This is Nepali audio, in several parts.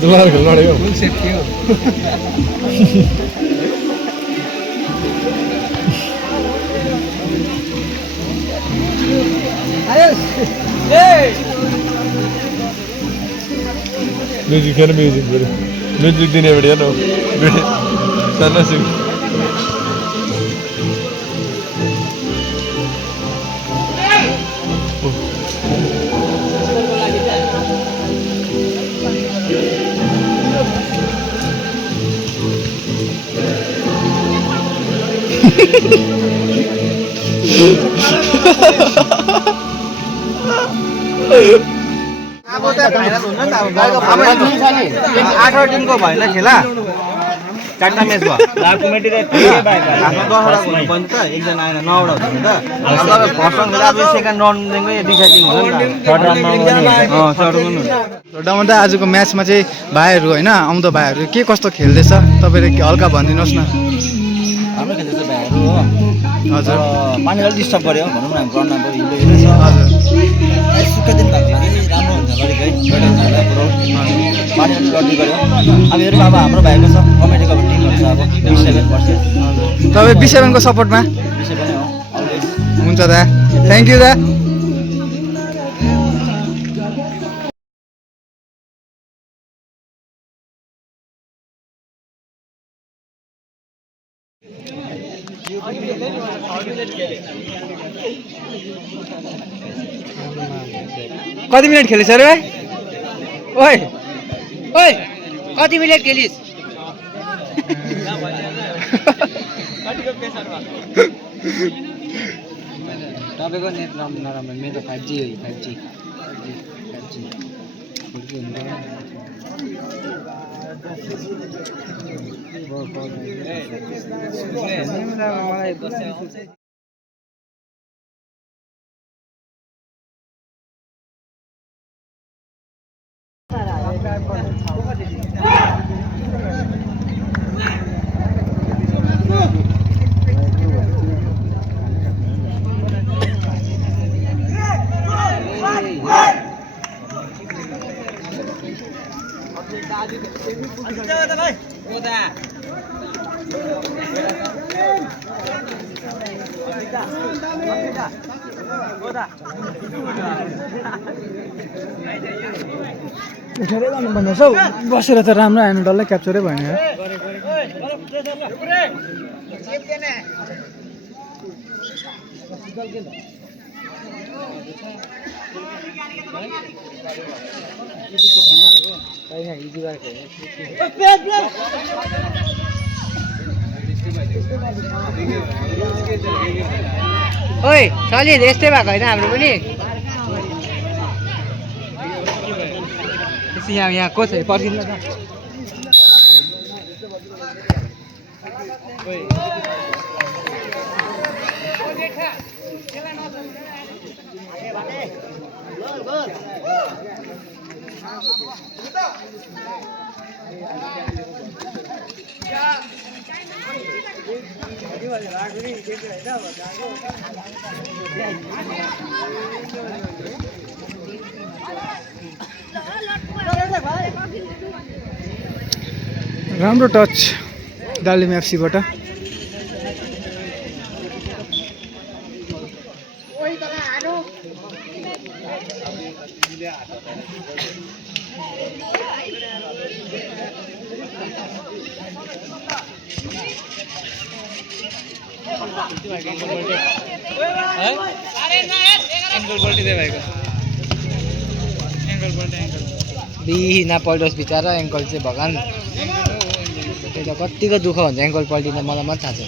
दोबारा खेल्न अडेको फुल सेफ्टी हो म्युजिक थिएन म्युजिक फेरि म्युजिक दिने भेटिएन हौ सानो सिङ अब त फाइनल हुन्छ नि त अब 8 टिमको भएन खेला चारटा म्याच भयो आफ्नो 10 वटा हुनु पर्छ त एकजना आएन 9 वटा हुन्छ त अब फर्स्ट राउन्ड खेला अब सेकेन्ड राउन्डदेखि डिसाइडिङ हुन्छ नि त थर्ड राउन्डमा त आजको म्याचमा चाहिँ भाइहरू होइन आउँदो भाइहरू के कस्तो खेल्दैछ तपाईँले हल्का भनिदिनुहोस् न राम्रो खेल्दैछ भाइहरू हो हजुर पानीले अलिक डिस्टर्ब गर्यो भनौँ न ग्राउन्डमा अब हिलो हिलो छ हजुर सुक्खा दिन भएको बेला चाहिँ राम्रो हुन्छ अलिक है पुरो पानी अलिक लड्डी गर्यो अब हेरौँ अब हाम्रो भाइको छ कमेडीको टिमहरू छ अब 27% तपाईँ बिसेभेनको सपोर्टमा 27 हो अलवेज हुन्छ दा थ्याङ्क यू दा कति मिनट खेलिस् अरे भाइ ओइ ओइ कति मिनट खेलिस् तपाईँको नेट नराम्रो मेरो त 5G हो 5G उठेरै गर्नुपर्ने हौ बसेर त राम्रो आएन डल्लै क्याप्चरै भएन ओइ सलिद यस्तै भएको होइन हाम्रो पनि यहाँ को छ पर्खिनु त राम्रो टच दालिम एफसीबाट बिना पल्टोस् बिचरा एङ्कल चाहिँ भगवान् त्यो त कतिको दुःख हुन्छ एङ्कल पल्टिँदा मलाई मात्र थाहा छ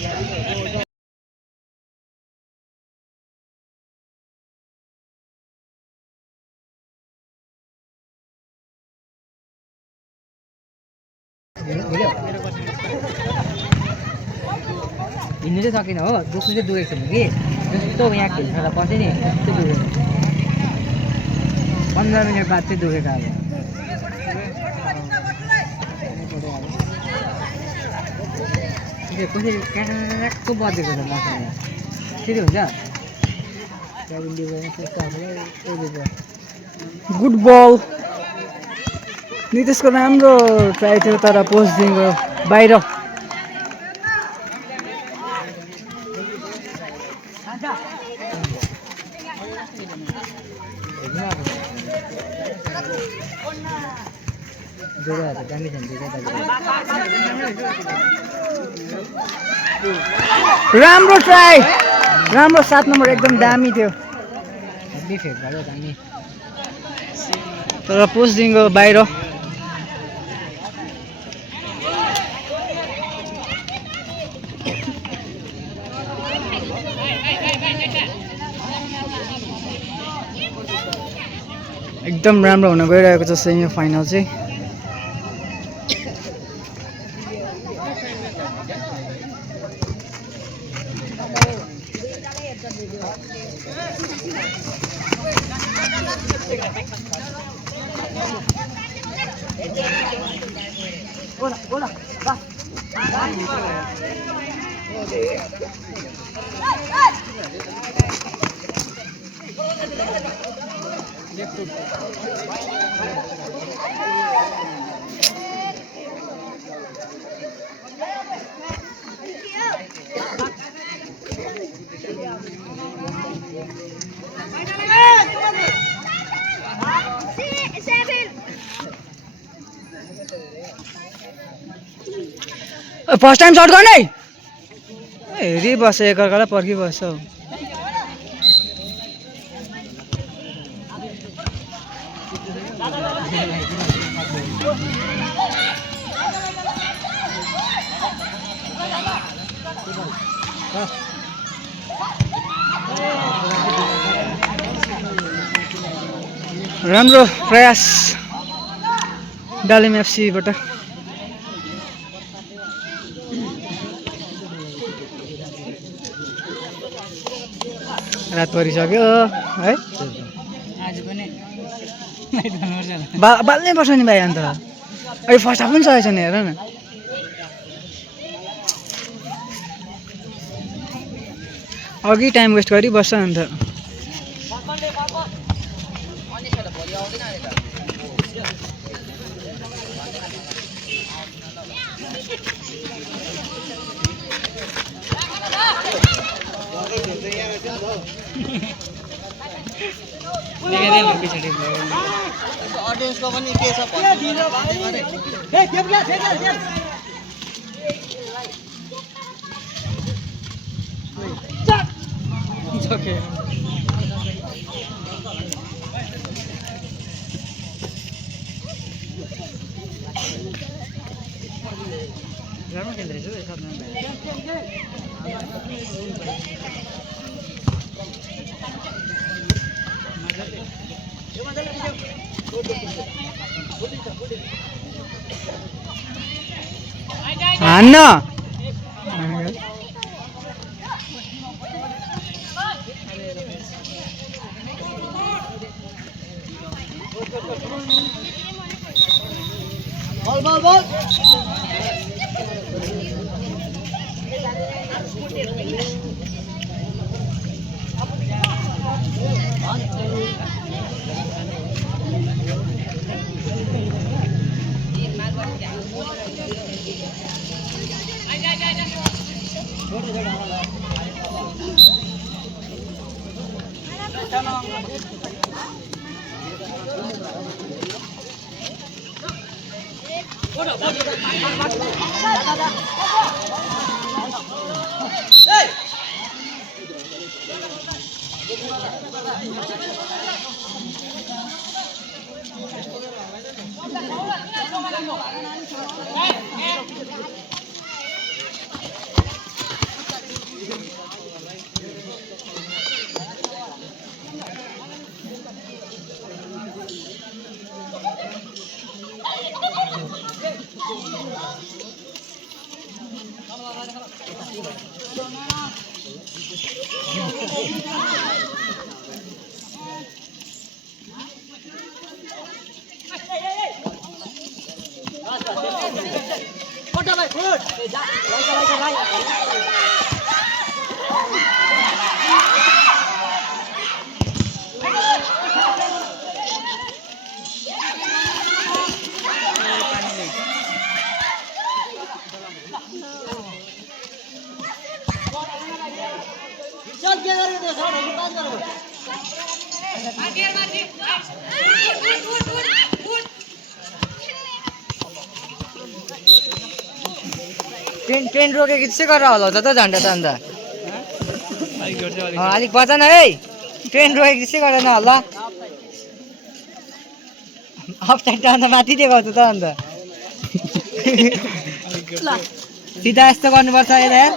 हिँड्नु चाहिँ सकिनँ हो दुख्नु चाहिँ दुखेको छ कि जस्तो यहाँ खेल्नु पसेँ नि यस्तो दुखेको 15 मिनट बाद चाहिँ दुखेको अब कसरी क्याको बजेको छ मसँग फेरि हुन्छ गुड बल नितेशको राम्रो ट्राई थियो तर पोस्टदेखिको बाहिर। राम्रो ट्राई, राम्रो 7 नम्बर एकदम दामी थियो तर पोस्टदेखिको बाहिर। एकदम राम्रो हुन गइरहेको छ सेमी फाइनल चाहिँ। फर्स्ट टाइम सर्ट गर्ने हेरिबस्छ एकअर्कालाई पर्खिबस्छ। राम्रो प्रयास डालिम एफसीबाट। रात परिसक्यो है, बाल्नै पर्छ नि भाइ। अन्त अहिले फर्स्ट हाफ पनि सकेको छ नि, हेर न। अघि टाइम वेस्ट गरिबस्छ अन्त। अडियन्सको पनि के छ हान्न ट्रेन रोकेको त्यसै गरेर हल्लाउँछ त झन्डा त अन्त अलिक बचा न है ट्रेन रोकेको त्यसै गरेर हल्ला अपसाइड त अन्त माथि देखाउँछ त अन्त सिधा यस्तो गर्नुपर्छ यता यार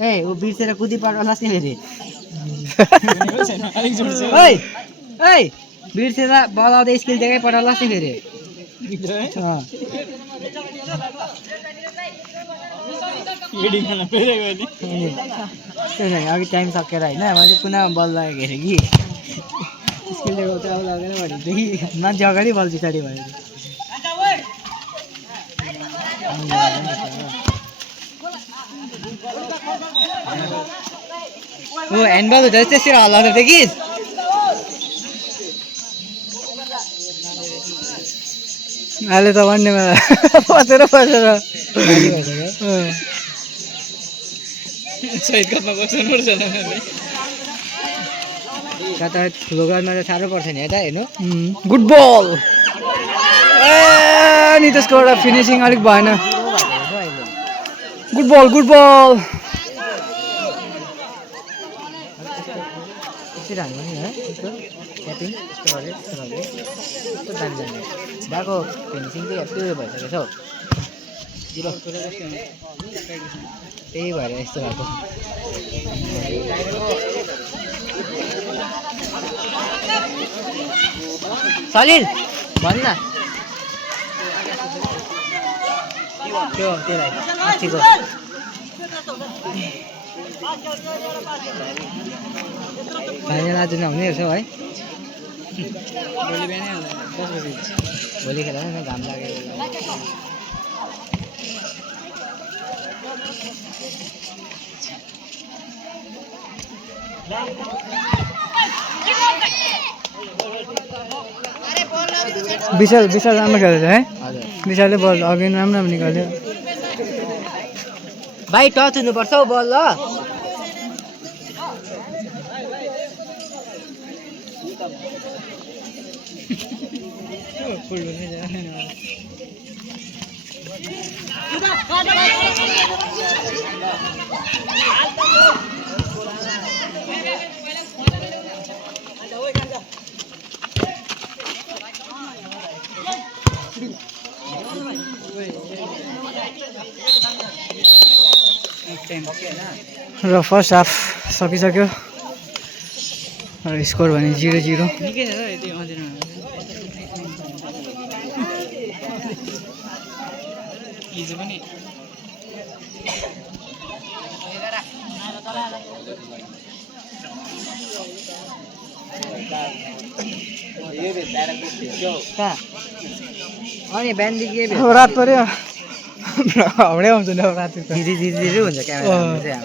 ए ऊ बिर्सेर कुदी पर्छ नि फेरि बिर्सेर बल आउँदा स्किल देखाइ पठाउलास् नि फेरि अघि टाइम सकेर होइन मैले पुनः बल लागेको हेरेँ कि स्किल देखाउँछ अब लगेर भनेको कि मान्छे अगाडि बल पछाडि भयो ओ ह्यान्डबल हुँदा त्यसरी हल्लाउँदै थियो कि अहिले त वन्डेमा बसेर कता ठुलो ग्राउन्डमा त साह्रो पर्छ नि यता हेर्नु गुड बल ए नि त्यसको एउटा फिनिसिङ अलिक भएन गुड बल यसरी हाल्नु नि है यस्तो ट्यापिङ यस्तो गरेर यस्तो गरेर यस्तो दामी जाने दाको फिनिसिङ चाहिँ यस्तो भइसकेको छ हौ त्यही भएर यस्तो भएको सलिल भन्न त्यसलाई अस्तिको फाइनल आज नहुने रहेछौ है भोलि खेला न घाम लागेको विशाल राम्रो खेल्छ है विशालले बल अघि राम्रो निकाल्यो भाइ टच हुनुपर्छ हौ बल ल र फर्स्ट हाफ सकिसक्यो र स्कोर भने 0-0 अनि बिहानदेखि रात पर्यो हाउडै आउँछ नि अब राति त धीरे हुन्छ क्यामेरा चाहिँ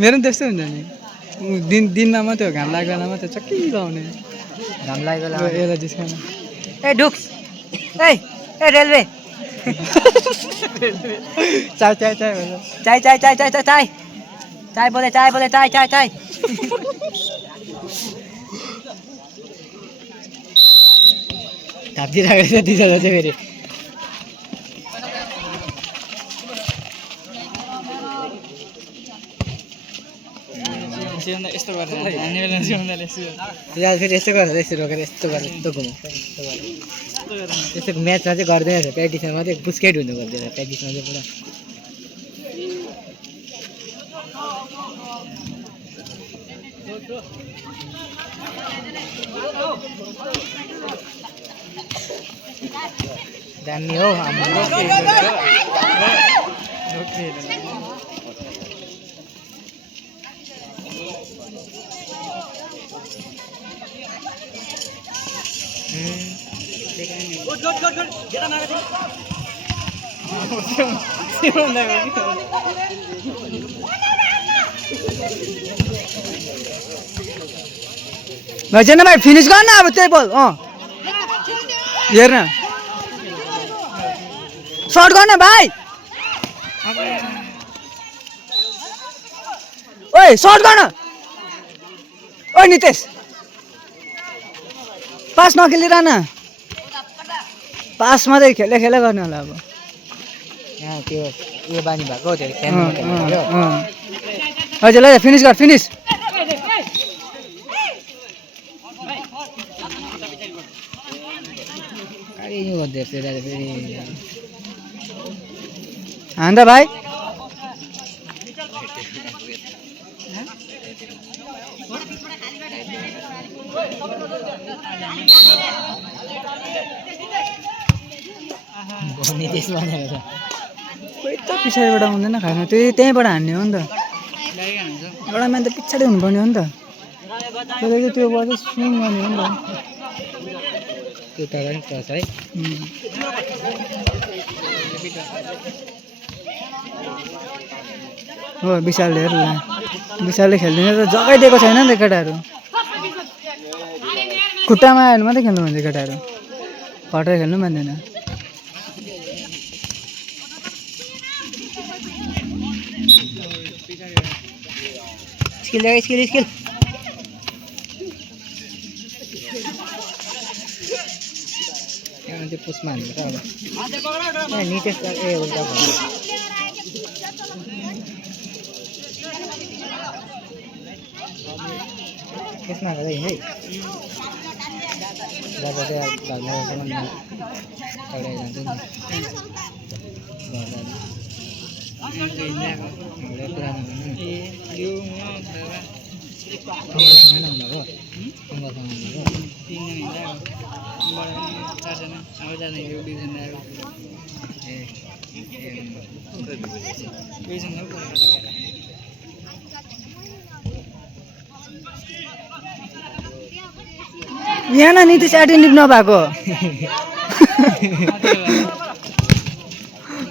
मेरो पनि त्यस्तै हुन्छ नि दिनमा मात्रै हो घाम लाग्दैन मात्रै चक्की लाउने घाम लागेको यसलाई जिस्काउनु ए डुक्स ए रेलवे चाय बोले चाय थाप्दिरहेको छ दिदीले चाहिँ फेरि यस्तो गरेर फेरि यस्तो गरेर यस्तो रोकेर यस्तो गरेर यस्तो घुमाउ यस्तो म्याचमा चाहिँ गर्दैन रहेछ प्र्याक्टिसमा मात्रै बुस्केट हुनु पर्दैन प्र्याक्टिसमा चाहिँ पुरा दामी हो हाम्रो भइसकेन भाइ फिनिस गर्न अब त्यही बल हेर्न सर्ट गर्न भाइ ओइ सर्ट गर्न ओइ नितेश पास नखेलिरह न पास मात्रै खेले गर्ने होला अब यहाँ त्यो उयो बानी भएको त्यो सानो खेल्यो हजुर ल फिनिस गर फिनिस अरे यो गर्दै फेरि हान्द भाइ नितेश भनेर छ कोही त पछाडिबाट हुँदैन खासमा त्यहीँबाट हान्ने हो नि त एउटा मान्छे त पछाडि हुनुपर्ने हो नि त त्यसले त्यो गर्दै स्विङ गर्ने हो नि त त्यो त पनि टच है हो विशालले हेर ल विशालले खेल्दैन त जग्गै दिएको छैन नि त केटाहरू खुट्टामा आयो भने मात्रै खेल्नु भन्छ केटाहरू फटेर खेल्नु मान्दैन स्किल त्यो पुसमा हान्नु छ अब नितेश ए उल्टा भयो त्यसमा गर्दै है बाबा चाहिँ घरमासम्म चढाइ जान्छु यहाँ न नितेश एटेन्टिभ नभएको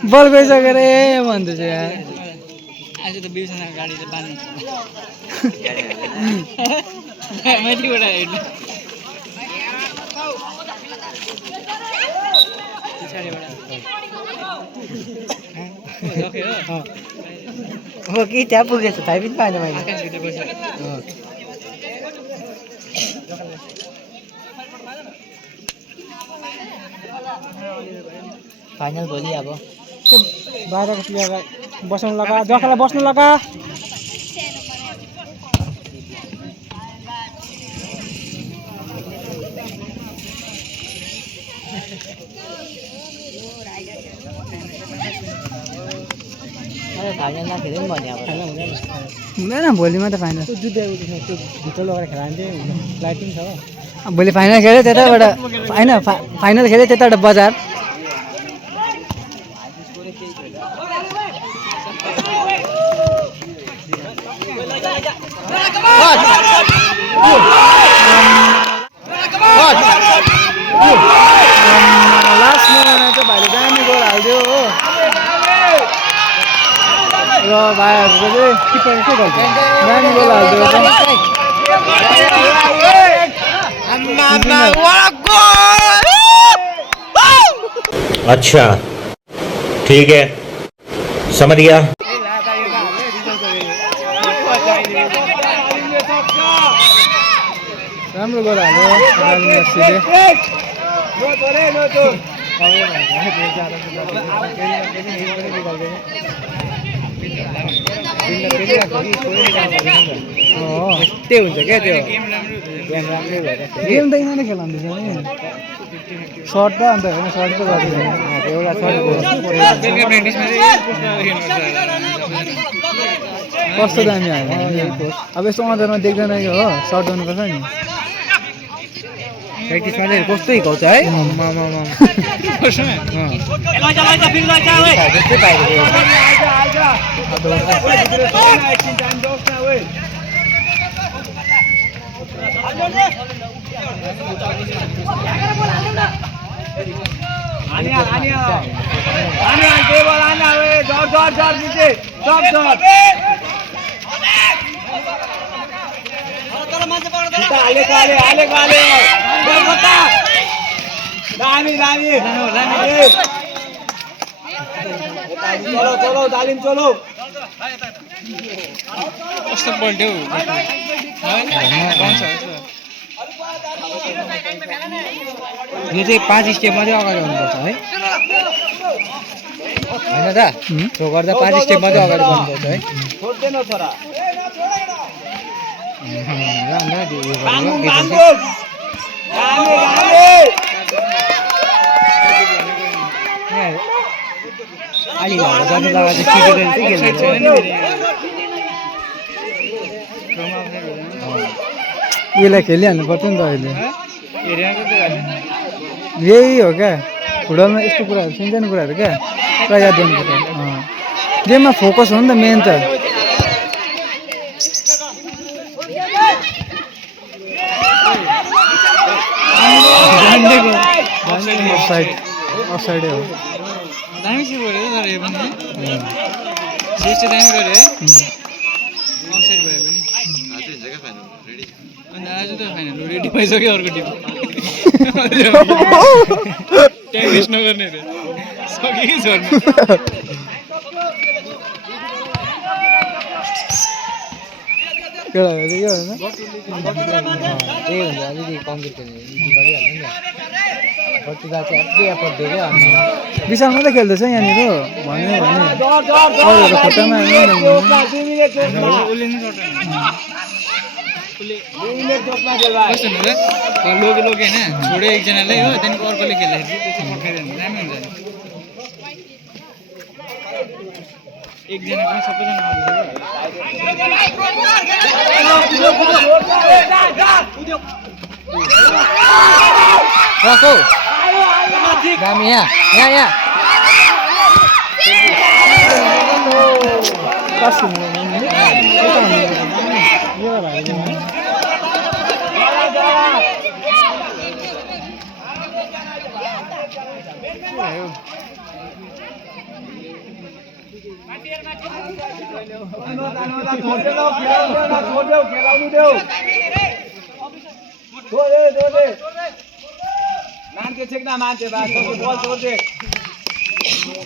बल गइसकेर ए भन्दैछ यहाँ आज त बिर्सना गाडीले बान्नु हो कि त्यहाँ पुगेछ थाहै पनि पाएन मैले फाइनल भोलि अब त्यो बाहिरको प्लेयरलाई बस्नु लगा जखालाई बस्नु लगा फाइनल नखेल्यो नि भने अब हुँदैन भोलिमा त फाइनल त्यो भित्र लगेर खेलाइन्छ लाइटिङ छ भोलि फाइनल खेल्यो त्यताबाट होइन फाइनल खेल्यो त्यताबाट बजार लास्ट मोमेन्टमा चाहिँ भाइले दामी गोल हालिदियो हो र भाइहरूको चाहिँ दामी गोल हालिदियो अच्छा ठीक है समझ गया राम्रो गोल हाल्यो त्यही हुन्छ क्या त्यो गेम त यिनीहरूले खेलाउँदैछ नि सर्ट त अन्त होइन सर्ट त गर्दैन एउटा सर्ट कस्तो दामी हाल्यो अब यस्तो अँधारमा देख्दैन कि हो सर्ट गर्नुपर्छ नि प्र्याक्टिसमा चाहिँ कस्तो हिकाउँछ है कस्तो पल्ट्यो यो चाहिँ 5 स्टेप मात्रै अगाडि गर्नुपर्छ है होइन त थ्रो गर्दा 5 स्टेप मात्रै अगाडि गर्नुपर्छ है अलि जति जग्गा चाहिँ सिकेर चाहिँ यसलाई खेलिहाल्नु पर्छ नि त अहिले यही हो क्या फुटबलमा यस्तो कुराहरू सानो कुराहरू क्या पुरा याद गर्नुपर्छ गेममा फोकस हो नि त मेन त अफसाइडै हो दामी चाहिँ गऱ्यो तर यो पनि सिस्ट दामी गऱ्यो है अफसाइड भयो पनि अनि आज त फाइनल रेडी भइसक्यो अर्को टिम टाइम वेस्ट नगर्ने रे सक्यो कि छोड्नु केटाहरू चाहिँ के होइन त्यही हुन्छ अलिकति कम्प्लिट गरिहाल्नु नि कतिजना चाहिँ अझै एफर्ट दियो क्या विशाल मात्रै खेल्दैछ यहाँनिर भन्यो भने अरूहरू खुट्टामा कस्तो हुन्छ लोगे लोगे होइन छोड्यो एकजनालाई हो त्यहाँदेखि अर्कोले खेल्दाखेरि त्यसो पठाइदियो भने दामी हुन्छ एकजना पनि सबैजना राखौ दामी यहाँ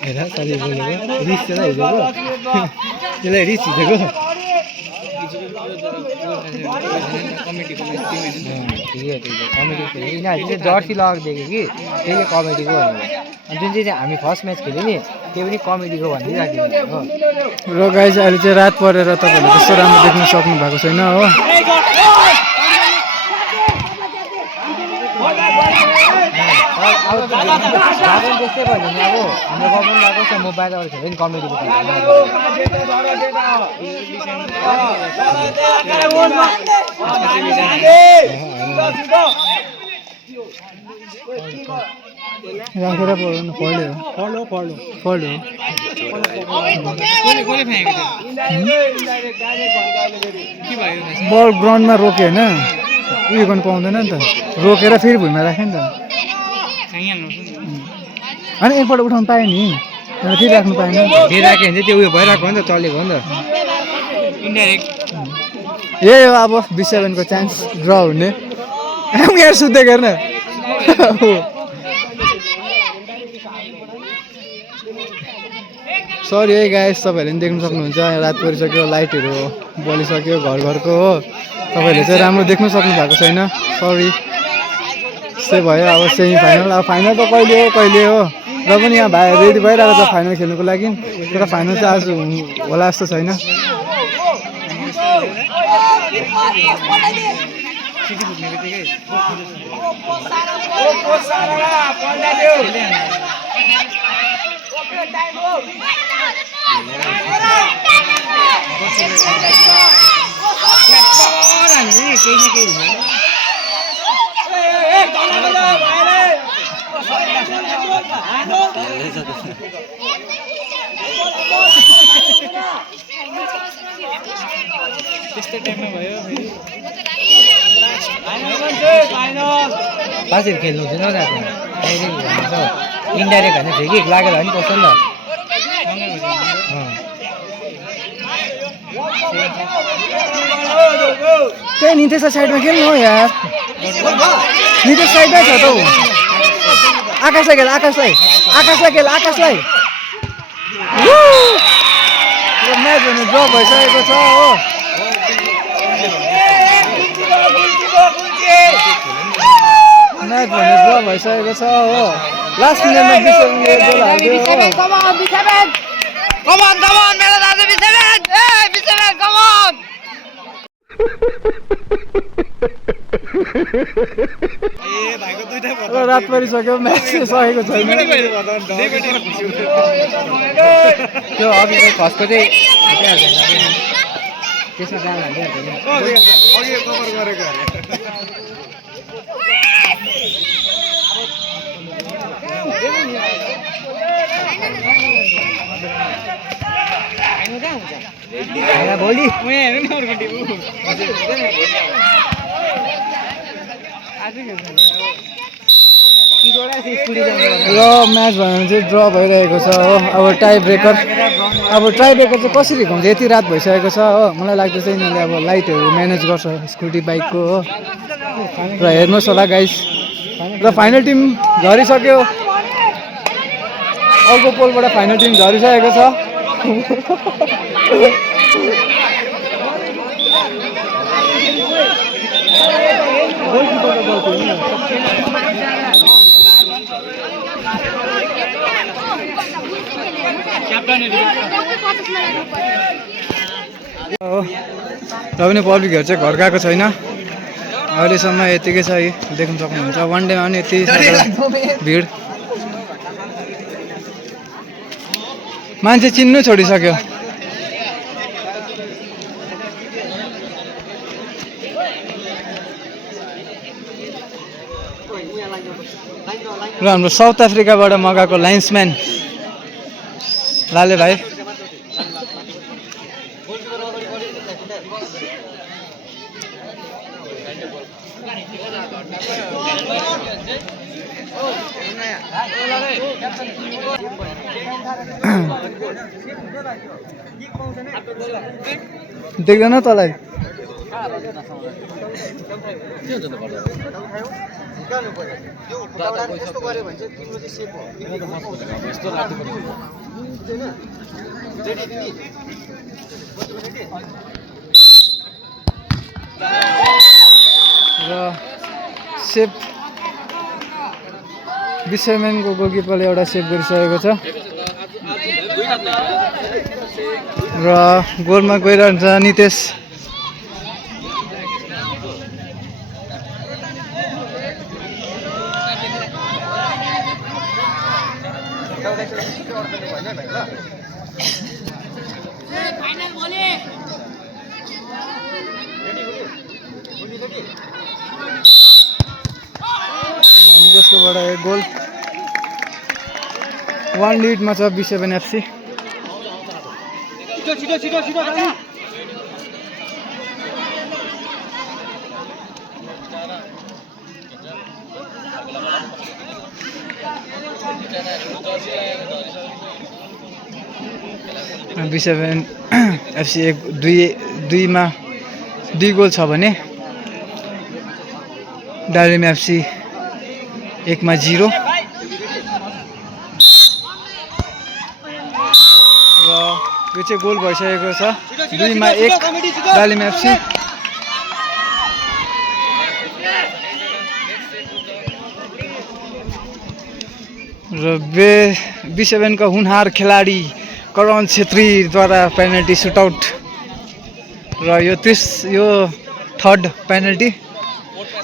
हेर साली बोलेको रिस चाहिँ हिजोको त्यसलाई रिस हिजोको कमिटीको कमेडी खेल्यो यिनीहरू चाहिँ जर्सी लगाएको देख्यो कि त्यसले कमेडीको भनेको अनि जुन चाहिँ हामी फर्स्ट म्याच खेल्यो नि त्यो पनि कमेडीको भनिदिइराख्यो हो र गाइज अहिले चाहिँ रात परेर तपाईँहरूले त्यस्तो राम्रो देख्न सक्नु भएको छैन हो अब त्यस्तै भयो भने अब हाम्रो गाउँमा पनि गएको छ म बाहिरबाट खेल्यो नि कमेडीको राखेर पढ्यो कसले फ्याँकेको थियो के भयो बल ग्राउन्डमा रोक्यो होइन उयो गर्नु पाउँदैन नि त रोकेर फेरि भुइँमा राख्यो नि त अनि एकपल्ट उठाउनु पायो नि फेरि राख्नु पाएन फेरि राख्यो भने चाहिँ त्यो उयो भइरहेको हो नि त चलेको हो नि त इन्डाइरेक्ट यही हो अब 27को चान्स ड्र हुने यहाँ सुत्दै गर्न सरी है गाइस तपाईँहरूले पनि देख्नु सक्नुहुन्छ रात परिसक्यो लाइटहरू बलिसक्यो घरको हो तपाईँहरूले चाहिँ राम्रो देख्नु सक्नु भएको छैन सरी त्यस्तै भयो अब सेमी फाइनल अब फाइनल त कहिले हो र पनि यहाँ भाइ रेडी भइरहेको छ फाइनल खेल्नुको लागि तर फाइनल चाहिँ आज होला जस्तो छैन त्यस्तै टाइममा भयो पाँचहरू खेल्नु हुँदैन नगएको इन्डाइरेक्ट होइन फेरि लागेर होइन पस्छ नि त त्यही नितेश साइडमा खेल्नु हो यार नितेश साइडमै छ त आकाशलाई खेल आकाशलाई म्याच भने ड्र भइसकेको छ हो म्याच भने ड्र भइसकेको छ हो लास्ट मिनेटमा बिसेभेनले गोल हाल्यो हो र रात परिसक्यो म्याच सकेको छैन त्यो अघि फर्स्टको चाहिँ त्यसमा गाल हाल्यो भोलि र म्याच भने चाहिँ ड्र भइरहेको छ हो अब टाई ब्रेकर चाहिँ कसरी हुन्छ यति रात भइसकेको छ हो मलाई लाग्दैछ यिनीहरूले अब लाइटहरू म्यानेज गर्छ स्कुटी बाइकको हो र हेर्नुहोस् होला गाइस र फाइनल टिम झरिसक्यो अर्को पोलबाट फाइनल टिम झरिसकेको छ र पनि पब्लिकहरू चाहिँ घर गएको छैन अहिलेसम्म यतिकै छ है देख्न सक्नुहुन्छ वान डेमा पनि यति भिड मान्छे चिन्नु छोडिसक्यो र हाम्रो साउथ अफ्रिकाबाट मगाएको लाइन्सम्यान लाले भाइ देख्दैन तँलाई र सेभ विश्वम्यानको गोलकिपरले एउटा सेभ गरिसकेको छ र गोलमा गइरहन्छ नितेश जसकोबाट एक गोल 1 लिडमा छ B7 FC B7 FC 2 goal छ भने डालिम FC 1-0 र यो चाहिँ गोल भइसकेको छ 2-1 डालिम FC र B7 का हुनहार खेलाडी करण छेत्रीद्वारा पेनल्टी सुटआउट र यो थर्ड पेनल्टी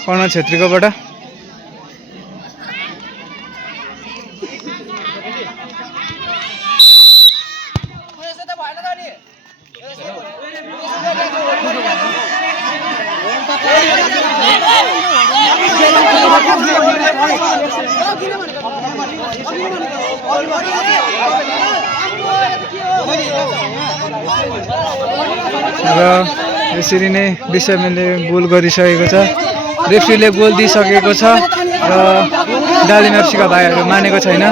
करण छेत्रीकोबाट र यसरी नै B7ले गोल गरिसकेको छ रेफ्रीले गोल दिइसकेको छ र डालिम एफसीका भाइहरू मानेको छैन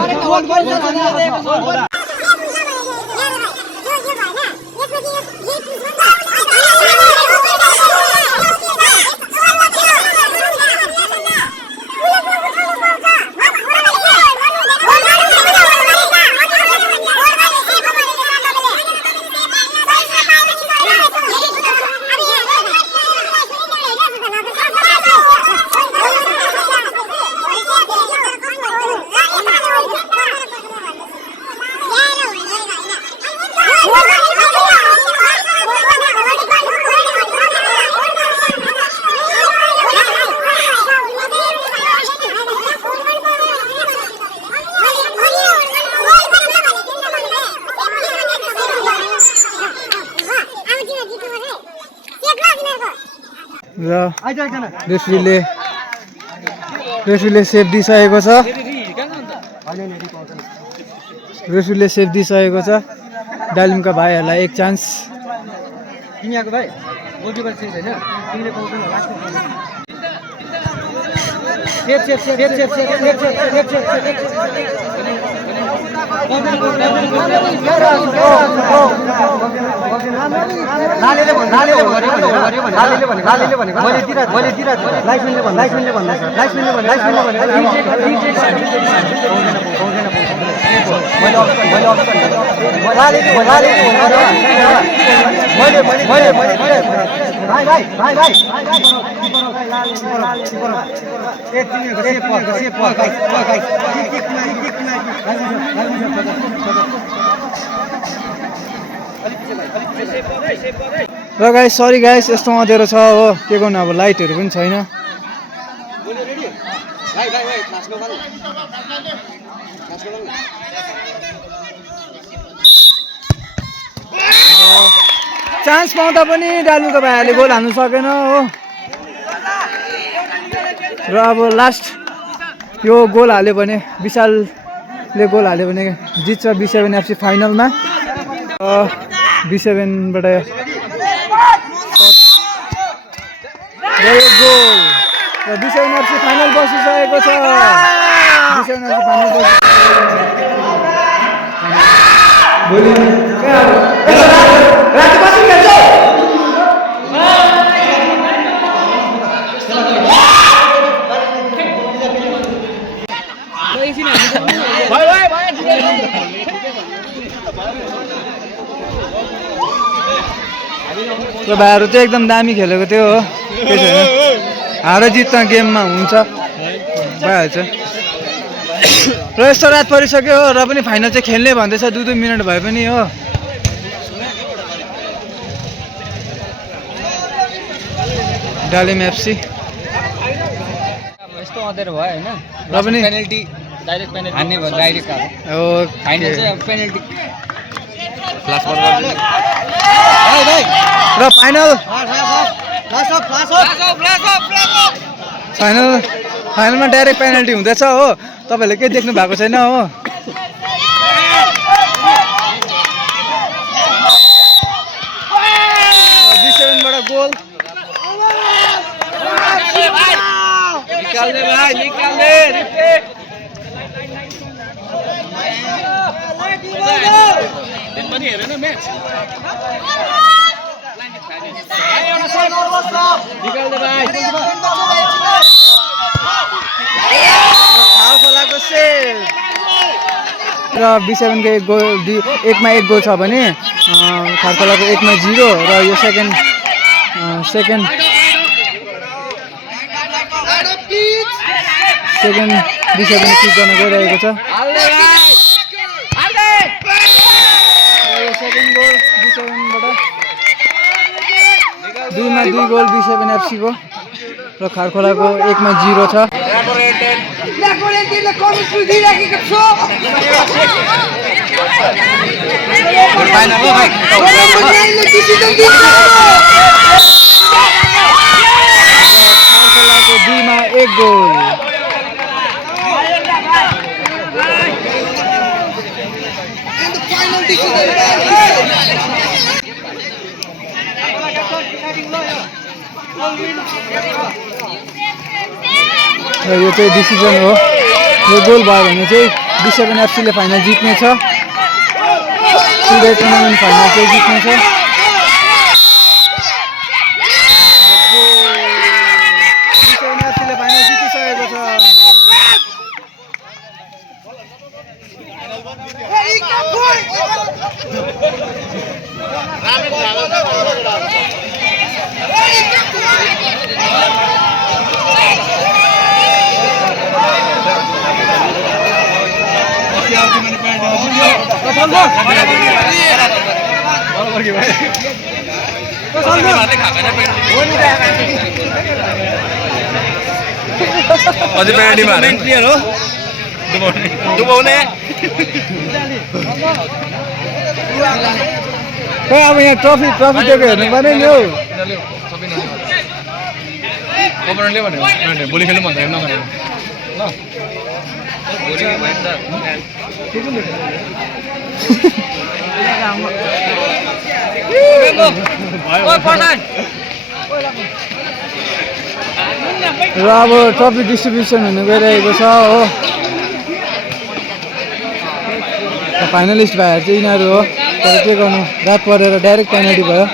र रेफ्रीले सेफ दिइसकेको छ डालिमका भाइहरूलाई एक चान्स तिमीको भाइ गोलकिपर चेन्ज होइन तिमीले पाउँदैन र गाइस सरी गाइस यस्तो अँध्यारो छ हो के गर्नु अब लाइटहरू पनि छैन चान्स पाउँदा पनि डालुको भाइहरूले गोल हाल्नु सकेन हो र अब लास्ट यो गोल हाल्यो भने विशालले गोल हाल्यो भने जित्छ B7 FC फाइनलमा B7बाट यो गोल र B7 FC फाइनल बसिसकेको छ B7 FC फाइनल र भाइहरू चाहिँ एकदम दामी खेलेको थियो हो केही छैन हार जित त गेममा हुन्छ भइहाल्छ र यस्तो रात परिसक्यो हो र पनि फाइनल चाहिँ खेल्ने भन्दैछ 2-2 मिनट भए पनि हो डालिम एफसी यस्तो अँध्यारो भयो होइन र पनि पेनल्टी डाइरेक्ट पेनल्टी हान्ने भयो डाइरेक्ट अब फाइनल चाहिँ अब पेनल्टी र फाइनलमा डाइरेक्ट पेनल्टी हुँदैछ हो तपाईँहरूले केही देख्नु भएको छैन हो B7बाट गोल र B7को एक गोल 1मा 1 गोल छ भने खारखोलाको 1मा 0 र यो सेकेन्ड B7 किक गर्न गइरहेको छ यो सेकेन्ड गोल B7बाट 2मा 2 गोल B7 FC को र खारखोलाको 1मा 0 छ खारखोलाको 2मा 1 गोल र यो चाहिँ डिसिजन हो यो गोल भयो भने चाहिँ B7 FC ले फाइनल जित्ने छ टुर्नामेन्ट फाइनल चाहिँ जित्ने छ B7 FC ले फाइनल जितिसकेको छ अझै पेनल्टी मारे क्लियर हो दुबाउने खै अब यहाँ ट्रफी दिएको हेर्नु पर्ने नि हौ ओपोनेन्टले भन्यो भोलि खेल्नु भन्दा हेर्न भनेर ल र अब ट्रफी डिस्ट्रिब्युसन हुन गइरहेको छ हो फाइनलिस्ट भाइहरू चाहिँ यिनीहरू हो तर के गर्नु रात परेर डाइरेक्ट पेनल्टी भयो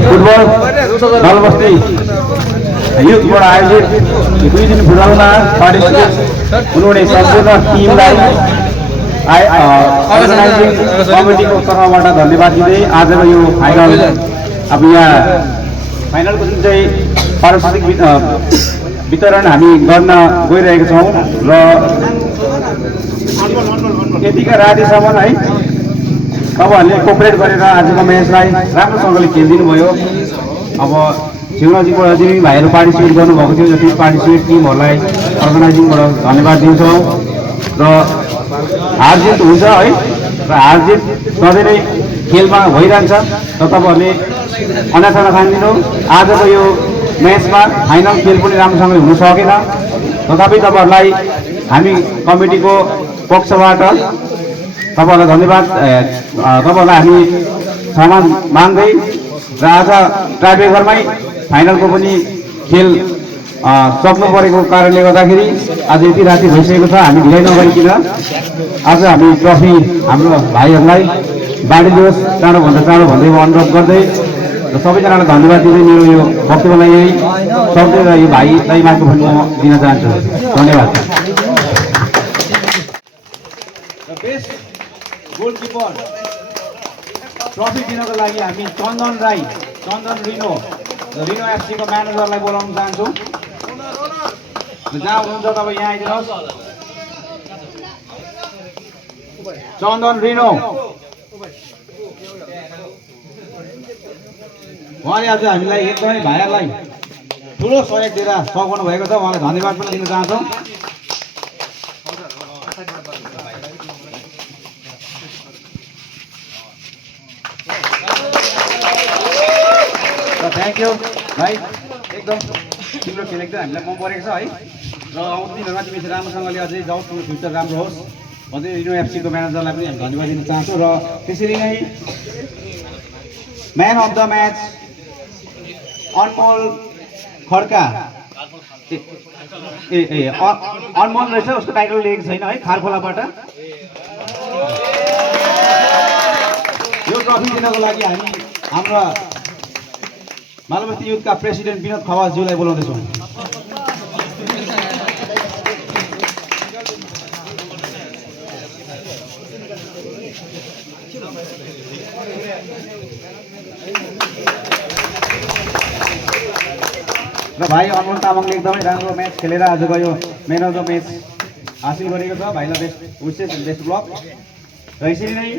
फुटबल नलबस्ती युथबाट आयोजित 2 दिन फुटबलमा पार्टिसिपेट हुनुहुने सम्पूर्ण टिमलाई अर्गनाइजिङ कमिटीको तर्फबाट धन्यवाद दिँदै आजको यो फाइनल अब यहाँ फाइनलको जुन चाहिँ पारिश्रमिक वितरण हामी गर्न गइरहेका छौँ र यतिका रातिसम्म है तपाईँहरूले कोअपरेट गरेर आजको म्याचलाई राम्रोसँगले खेलिदिनु भयो अब शिवराजीबाट चाहिँ भाइहरू पार्टिसिपेट गर्नुभएको थियो जति पार्टिसिपेट टिमहरूलाई अर्गनाइजिङबाट धन्यवाद दिन्छौँ र हार जित हुन्छ है र हार जित सधैँ नै खेलमा भइरहन्छ र तपाईँहरूले अन्यथा नखानिदिनु आजको यो म्याचमा फाइनल खेल पनि राम्रोसँगले हुन सकेन तथापि तपाईँहरूलाई हामी कमिटीको पक्षबाट तपाईँहरूलाई धन्यवाद तपाईँहरूलाई हामी क्षमा माग्दै र आज टाइब्रेकरमै फाइनलको पनि खेल सक्नु परेको कारणले गर्दाखेरि आज यति राति भइसकेको छ हामी ढिलाइ नगरिकन आज हामी ट्रफी हाम्रो भाइहरूलाई बाँडिदियोस् चाँडोभन्दा चाँडो भन्दै अनुरोध गर्दै र सबैजनालाई धन्यवाद दिँदै मेरो यो वक्तव्यलाई यही सक्दै र यो भाइलाई माइक्रोफोन म दिन चाहन्छु धन्यवाद गोलकिपर ट्रफी दिनको लागि हामी चन्दन राई चन्दन रिनो एफसीको म्यानेजरलाई बोलाउन चाहन्छु जहाँ हुनुहुन्छ तपाईँ यहाँ आइदिनुहोस् चन्दन रिनो उहाँले आज हामीलाई एकदमै भाइहरूलाई ठुलो सहयोग दिएर सघाउनु भएको छ उहाँलाई धन्यवाद पनि दिन चाहन्छौँ थ्याङ्क यू भाइ एकदम तिम्रो खेल एकदम हामीलाई मन परेको छ है र आउँदो दिनहरूमा तिमी राम्रोसँगले अझै जाऊ तिम्रो फ्युचर राम्रो होस् भन्दै रिनो एफसीको म्यानेजरलाई पनि हामी धन्यवाद दिन चाहन्छौँ र त्यसरी नै म्यान अफ द म्याच अनमोल खड्का अनमोल रहेछ उसको टाइटल लिएको छैन है खारखोलाबाट यो ट्रफी दिनको लागि हामी हाम्रा मालबस्ती युथका प्रेसिडेन्ट विनोद खवासज्यूलाई बोलाउँदैछौँ र भाइ अनमोल तामाङले एकदमै राम्रो म्याच खेलेर आजको यो म्यान अफ द म्याच हासिल गरेको छ भाइलाई बेस्ट विशेष बेस्ट ब्लक र यसरी नै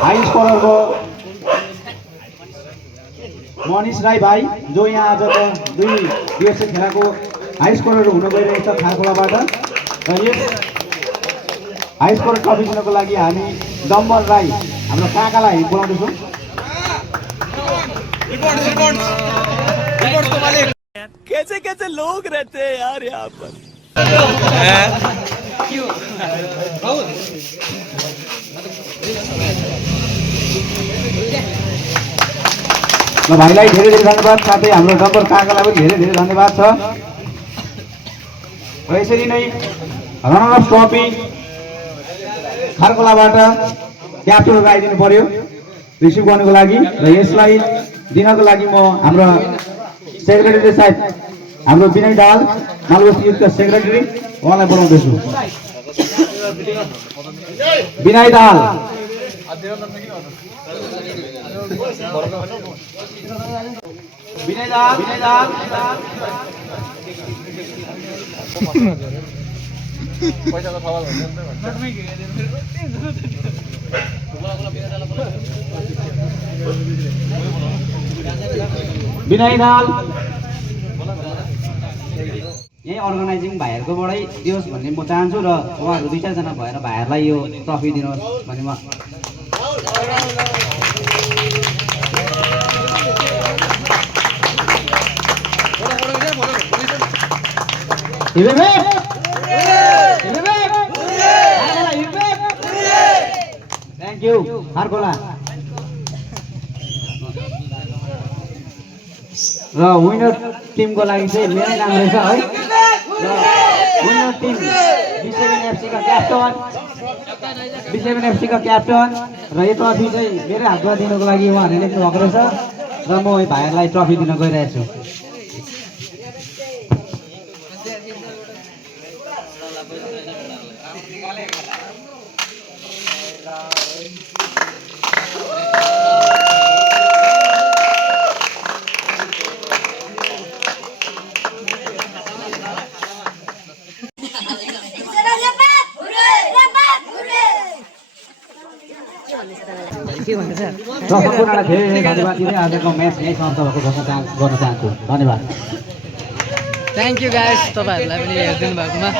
हाई स्कोररको मनिष राई भाइ जो यहाँ आजको 2 दिवसीय खेलाको हाई स्कोरर हुन गइरहेको छ खारखोलाबाट र यस हाई स्कोर ट्रफी दिनको लागि हामी डम्बर राई हाम्रो काकालाई बोलाउँदैछौँ कैसे कैसे लोग रहते हैं यार यहाँ पर र भाइलाई धेरै धेरै धन्यवाद साथै हाम्रो डम्बर काकालाई पनि धेरै धेरै धन्यवाद छ र यसरी नै रनर अफ ट्रफी खारखोलाबाट क्याप्टनहरू आइदिनु पर्यो रिसिभ गर्नुको लागि र यसलाई दिनको लागि म हाम्रो सेक्रेटरी साहेब हाम्रो विनय दाल मालबस्ती युथका सेक्रेटरी उहाँलाई बोलाउँदैछु। विनय दाल विनय दाल विनय दाल यही अर्गनाइजिङ भाइहरूकोबाटै दियोस् भन्ने म चाहन्छु र उहाँहरू 2-4 जना भएर भाइहरूलाई यो ट्रफी दिनुहोस् भन्ने म थ्याङ्क यू हारकोला र विनर टिमको लागि चाहिँ मेरै नाम रहेछ है र विनर टिम B7 FC का क्याप्टन र यो ट्रफी चाहिँ मेरै हातमा दिनको लागि उहाँहरूले लेख्नु भएको रहेछ र म यो भाइहरूलाई ट्रफी दिन गइरहेको छु। सम्पूर्णलाई धेरै धन्यवाद दिँदै आजको म्याच यहीँ समाप्त भएको गर्न चाहन्छु। धन्यवाद। थ्याङ्क यू गाइस, तपाईँहरूलाई पनि हेरिदिनु भएकोमा।